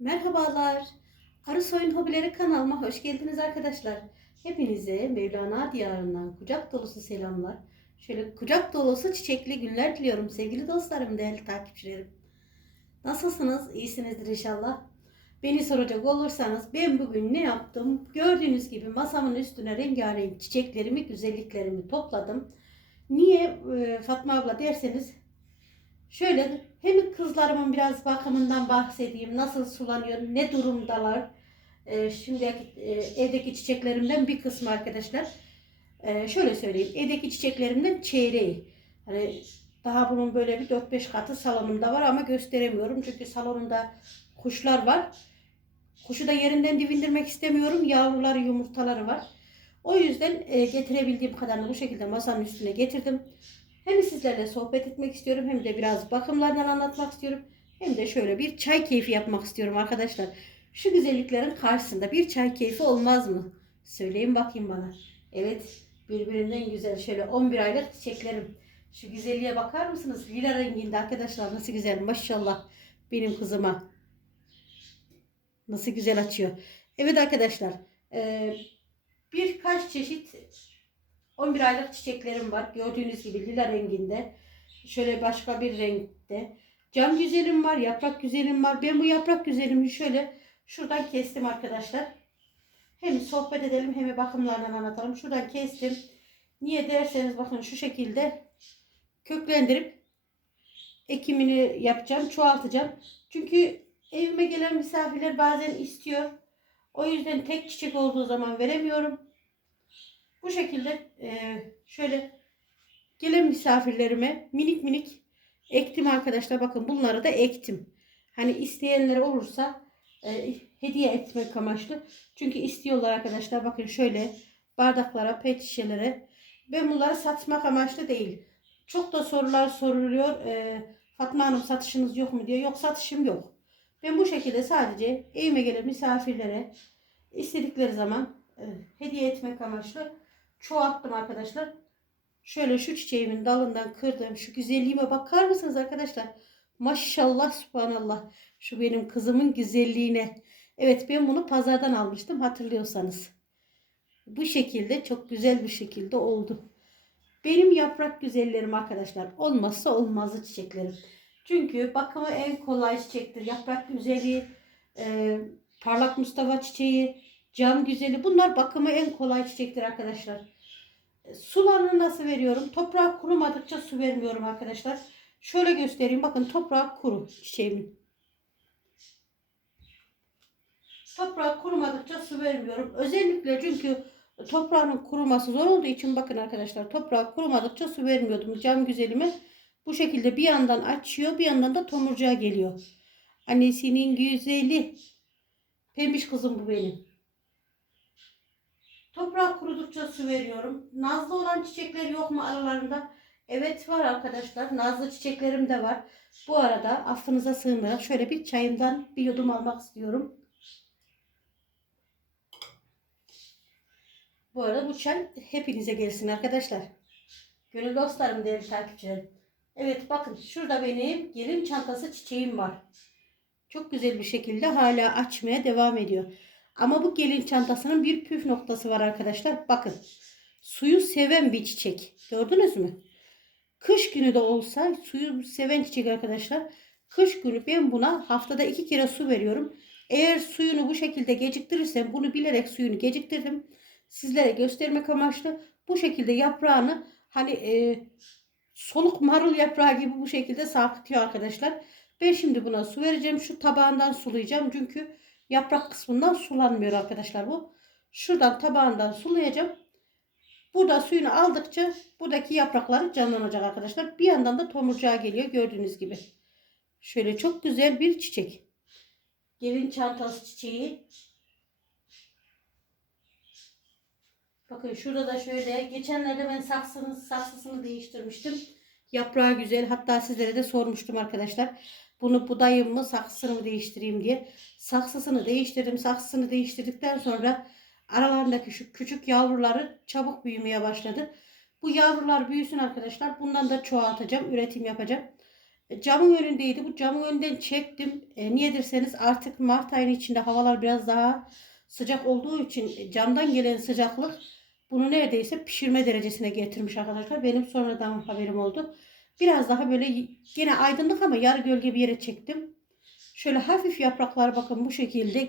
Merhabalar. Arı Soyun Hobileri kanalıma hoş geldiniz arkadaşlar. Hepinize Mevlana diyarından kucak dolusu selamlar. Şöyle kucak dolusu çiçekli günler diliyorum sevgili dostlarım, değerli takipçilerim. Nasılsınız? İyisinizdir inşallah. Beni soracak olursanız ben bugün ne yaptım? Gördüğünüz gibi masamın üstüne rengarenk çiçeklerimi, güzelliklerimi topladım. Niye Fatma abla derseniz Şöyle hem kızlarımın biraz bakımından bahsedeyim. Nasıl sulanıyor, ne durumdalar. Ee, şimdi e, evdeki çiçeklerimden bir kısmı arkadaşlar. Ee, şöyle söyleyeyim. Evdeki çiçeklerimden çeyreği. Hani daha bunun böyle bir 4-5 katı salonumda var ama gösteremiyorum. Çünkü salonumda kuşlar var. Kuşu da yerinden divindirmek istemiyorum. Yavruları, yumurtaları var. O yüzden e, getirebildiğim kadarını bu şekilde masanın üstüne getirdim. Hem sizlerle sohbet etmek istiyorum hem de biraz bakımlardan anlatmak istiyorum. Hem de şöyle bir çay keyfi yapmak istiyorum arkadaşlar. Şu güzelliklerin karşısında bir çay keyfi olmaz mı? Söyleyin bakayım bana. Evet birbirinden güzel şöyle 11 aylık çiçeklerim. Şu güzelliğe bakar mısınız? Lila renginde arkadaşlar nasıl güzel maşallah benim kızıma. Nasıl güzel açıyor. Evet arkadaşlar birkaç çeşit 11 aylık çiçeklerim var. Gördüğünüz gibi lila renginde. Şöyle başka bir renkte. Cam güzelim var, yaprak güzelim var. Ben bu yaprak güzelimi şöyle şuradan kestim arkadaşlar. Hem sohbet edelim hem bakımlardan anlatalım. Şuradan kestim. Niye derseniz bakın şu şekilde köklendirip ekimini yapacağım, çoğaltacağım. Çünkü evime gelen misafirler bazen istiyor. O yüzden tek çiçek olduğu zaman veremiyorum. Bu şekilde e, şöyle gelen misafirlerime minik minik ektim arkadaşlar. Bakın bunları da ektim. Hani isteyenler olursa e, hediye etmek amaçlı. Çünkü istiyorlar arkadaşlar. Bakın şöyle bardaklara, pet şişelere. Ben bunları satmak amaçlı değil. Çok da sorular soruluyor. E, Fatma Hanım satışınız yok mu diyor. Yok satışım yok. Ben bu şekilde sadece evime gelen misafirlere istedikleri zaman e, hediye etmek amaçlı çoğalttım arkadaşlar. Şöyle şu çiçeğimin dalından kırdım. Şu güzelliğime bakar mısınız arkadaşlar? Maşallah subhanallah. Şu benim kızımın güzelliğine. Evet ben bunu pazardan almıştım hatırlıyorsanız. Bu şekilde çok güzel bir şekilde oldu. Benim yaprak güzellerim arkadaşlar. Olmazsa olmazı çiçeklerim. Çünkü bakımı en kolay çiçektir. Yaprak güzeli, e, parlak Mustafa çiçeği, cam güzeli. Bunlar bakımı en kolay çiçektir arkadaşlar. E, Sularını nasıl veriyorum? Toprak kurumadıkça su vermiyorum arkadaşlar. Şöyle göstereyim. Bakın toprak kuru çiçeğimin. Toprak kurumadıkça su vermiyorum. Özellikle çünkü toprağın kuruması zor olduğu için bakın arkadaşlar toprak kurumadıkça su vermiyordum. Cam güzelimi bu şekilde bir yandan açıyor bir yandan da tomurcuğa geliyor. Annesinin güzeli. Pembiş kızım bu benim. Toprak kurudukça su veriyorum. Nazlı olan çiçekler yok mu aralarında? Evet var arkadaşlar. Nazlı çiçeklerim de var. Bu arada affınıza sığınarak şöyle bir çayımdan bir yudum almak istiyorum. Bu arada bu çay hepinize gelsin arkadaşlar. Gönül dostlarım, değerli takipçilerim. Evet bakın şurada benim gelin çantası çiçeğim var. Çok güzel bir şekilde hala açmaya devam ediyor. Ama bu gelin çantasının bir püf noktası var arkadaşlar. Bakın suyu seven bir çiçek. Gördünüz mü? Kış günü de olsa suyu seven çiçek arkadaşlar. Kış günü ben buna haftada iki kere su veriyorum. Eğer suyunu bu şekilde geciktirirsem bunu bilerek suyunu geciktirdim. Sizlere göstermek amaçlı bu şekilde yaprağını hani e, soluk marul yaprağı gibi bu şekilde sarkıtıyor arkadaşlar. Ben şimdi buna su vereceğim. Şu tabağından sulayacağım. Çünkü yaprak kısmından sulanmıyor arkadaşlar bu. Şuradan tabağından sulayacağım. Burada suyunu aldıkça buradaki yaprakları canlanacak arkadaşlar. Bir yandan da tomurcuğa geliyor gördüğünüz gibi. Şöyle çok güzel bir çiçek. Gelin çantası çiçeği. Bakın şurada da şöyle geçenlerde ben saksını, saksısını değiştirmiştim. Yaprağı güzel. Hatta sizlere de sormuştum arkadaşlar. Bunu budayım mı saksısını mı değiştireyim diye. Saksısını değiştirdim. Saksısını değiştirdikten sonra aralarındaki şu küçük yavruları çabuk büyümeye başladı. Bu yavrular büyüsün arkadaşlar. Bundan da çoğaltacağım. Üretim yapacağım. E, Camın önündeydi. Bu camın önünden çektim. E, niye derseniz artık Mart ayının içinde havalar biraz daha sıcak olduğu için camdan gelen sıcaklık bunu neredeyse pişirme derecesine getirmiş arkadaşlar. Benim sonradan haberim oldu. Biraz daha böyle y- gene aydınlık ama yarı gölge bir yere çektim. Şöyle hafif yapraklar bakın bu şekilde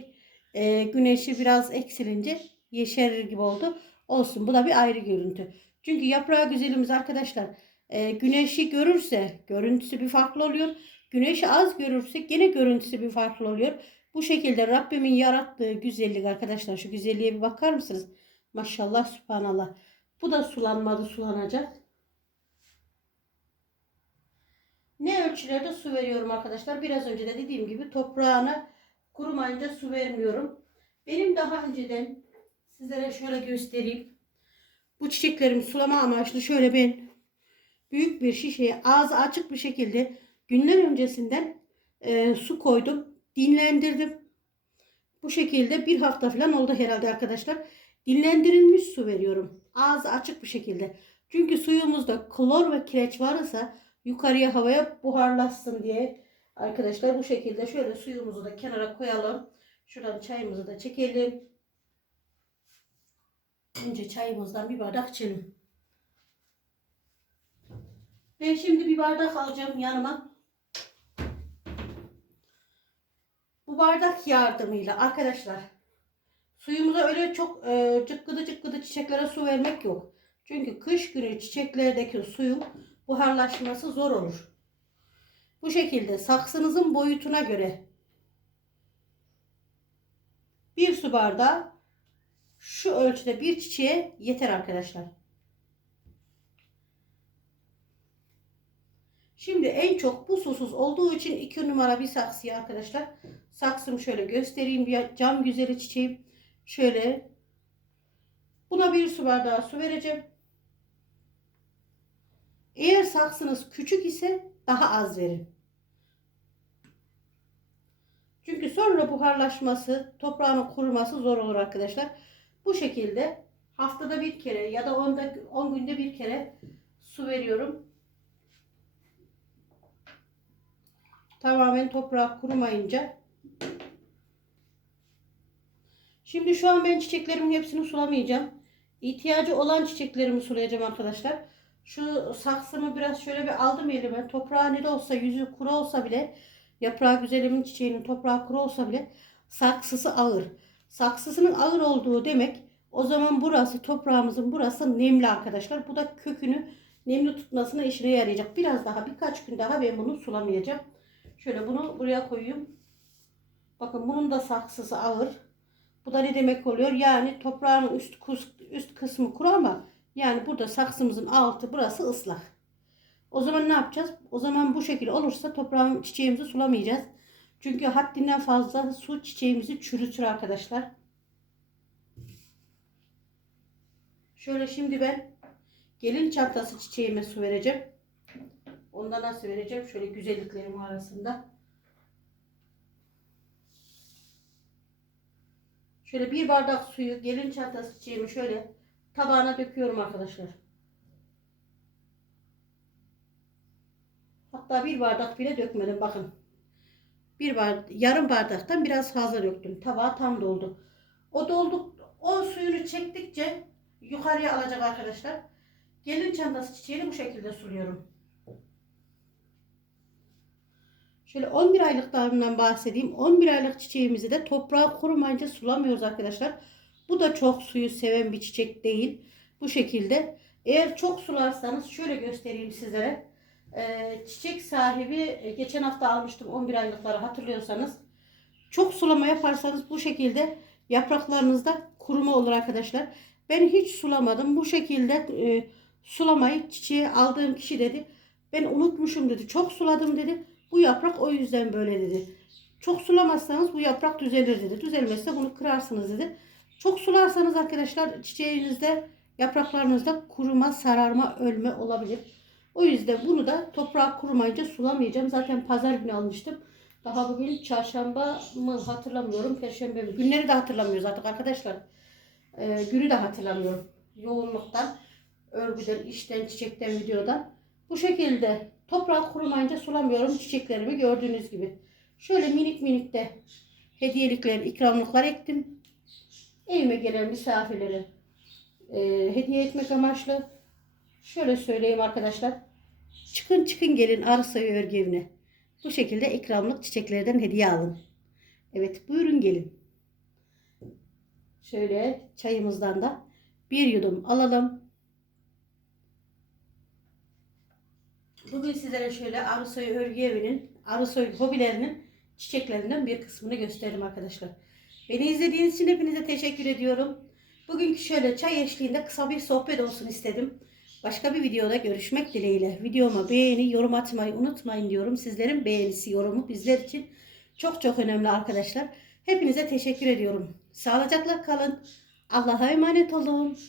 e, güneşi biraz eksilince yeşerir gibi oldu. Olsun bu da bir ayrı görüntü. Çünkü yaprağı güzelimiz arkadaşlar e, güneşi görürse görüntüsü bir farklı oluyor. Güneşi az görürse gene görüntüsü bir farklı oluyor. Bu şekilde Rabbimin yarattığı güzellik arkadaşlar şu güzelliğe bir bakar mısınız? Maşallah subhanallah. Bu da sulanmadı sulanacak. Ne ölçülerde su veriyorum arkadaşlar? Biraz önce de dediğim gibi toprağına kurumayınca su vermiyorum. Benim daha önceden sizlere şöyle göstereyim. Bu çiçeklerimi sulama amaçlı şöyle ben büyük bir şişeye ağzı açık bir şekilde günler öncesinden e, su koydum. Dinlendirdim. Bu şekilde bir hafta falan oldu herhalde arkadaşlar. Dinlendirilmiş su veriyorum. Ağzı açık bir şekilde. Çünkü suyumuzda klor ve kireç varsa yukarıya havaya buharlaşsın diye arkadaşlar bu şekilde şöyle suyumuzu da kenara koyalım. Şuradan çayımızı da çekelim. Önce çayımızdan bir bardak içelim. Ben şimdi bir bardak alacağım yanıma. Bu bardak yardımıyla arkadaşlar suyumuza öyle çok e, cıkkıdı cıkkıdı çiçeklere su vermek yok. Çünkü kış günü çiçeklerdeki suyun buharlaşması zor olur. Bu şekilde saksınızın boyutuna göre bir su bardağı şu ölçüde bir çiçeğe yeter arkadaşlar. Şimdi en çok bu susuz olduğu için iki numara bir saksıya arkadaşlar. Saksım şöyle göstereyim. Bir cam güzeli çiçeğim. Şöyle. Buna bir su bardağı su vereceğim. Eğer saksınız küçük ise daha az verin. Çünkü sonra buharlaşması, toprağın kuruması zor olur arkadaşlar. Bu şekilde haftada bir kere ya da 10 günde bir kere su veriyorum. Tamamen toprağı kurumayınca. Şimdi şu an ben çiçeklerimin hepsini sulamayacağım. İhtiyacı olan çiçeklerimi sulayacağım arkadaşlar. Şu saksımı biraz şöyle bir aldım elime. Toprağı ne de olsa yüzü kuru olsa bile yaprağı güzelimin çiçeğinin toprağı kuru olsa bile saksısı ağır. Saksısının ağır olduğu demek o zaman burası toprağımızın burası nemli arkadaşlar. Bu da kökünü nemli tutmasına işine yarayacak. Biraz daha birkaç gün daha ben bunu sulamayacağım. Şöyle bunu buraya koyayım. Bakın bunun da saksısı ağır. Bu da ne demek oluyor? Yani toprağın üst, üst kısmı kuru ama yani burada saksımızın altı burası ıslak. O zaman ne yapacağız? O zaman bu şekilde olursa toprağın çiçeğimizi sulamayacağız. Çünkü haddinden fazla su çiçeğimizi çürütür arkadaşlar. Şöyle şimdi ben gelin çantası çiçeğime su vereceğim. Onda nasıl vereceğim? Şöyle güzelliklerim arasında. Şöyle bir bardak suyu gelin çantası çiçeğimi şöyle tabağına döküyorum arkadaşlar. Hatta bir bardak bile dökmedim bakın. Bir bardak, yarım bardaktan biraz fazla döktüm. Tabağı tam doldu. O doldu, o suyunu çektikçe yukarıya alacak arkadaşlar. Gelin çantası çiçeğini bu şekilde suluyorum. Şöyle 11 aylık dalından bahsedeyim. 11 aylık çiçeğimizi de toprağı kurumayınca sulamıyoruz arkadaşlar. Bu da çok suyu seven bir çiçek değil. Bu şekilde. Eğer çok sularsanız şöyle göstereyim sizlere. Ee, çiçek sahibi e, geçen hafta almıştım 11 aylıkları hatırlıyorsanız. Çok sulama yaparsanız bu şekilde yapraklarınızda kuruma olur arkadaşlar. Ben hiç sulamadım. Bu şekilde e, sulamayı çiçeğe aldığım kişi dedi. Ben unutmuşum dedi. Çok suladım dedi. Bu yaprak o yüzden böyle dedi. Çok sulamazsanız bu yaprak düzelir dedi. Düzelmezse bunu kırarsınız dedi. Çok sularsanız arkadaşlar çiçeğinizde yapraklarınızda kuruma, sararma, ölme olabilir. O yüzden bunu da toprağı kurumayınca sulamayacağım. Zaten pazar günü almıştım. Daha bugün çarşamba mı hatırlamıyorum. Perşembe mi? Günleri de hatırlamıyoruz artık arkadaşlar. Ee, günü de hatırlamıyorum. Yoğunluktan, örgüden, işten, çiçekten, videodan. Bu şekilde Toprak kurumayınca sulamıyorum çiçeklerimi gördüğünüz gibi. Şöyle minik minik de hediyelikler, ikramlıklar ektim. Evime gelen misafirlere e, hediye etmek amaçlı. Şöyle söyleyeyim arkadaşlar. Çıkın çıkın gelin Arısoy örgü evine. Bu şekilde ikramlık çiçeklerden hediye alın. Evet buyurun gelin. Şöyle çayımızdan da bir yudum alalım. Bugün sizlere şöyle Arısoy örgü evinin, Arısoy hobilerinin çiçeklerinden bir kısmını gösterdim arkadaşlar. Beni izlediğiniz için hepinize teşekkür ediyorum. Bugünkü şöyle çay eşliğinde kısa bir sohbet olsun istedim. Başka bir videoda görüşmek dileğiyle. Videoma beğeni, yorum atmayı unutmayın diyorum. Sizlerin beğenisi, yorumu bizler için çok çok önemli arkadaşlar. Hepinize teşekkür ediyorum. Sağlıcakla kalın. Allah'a emanet olun.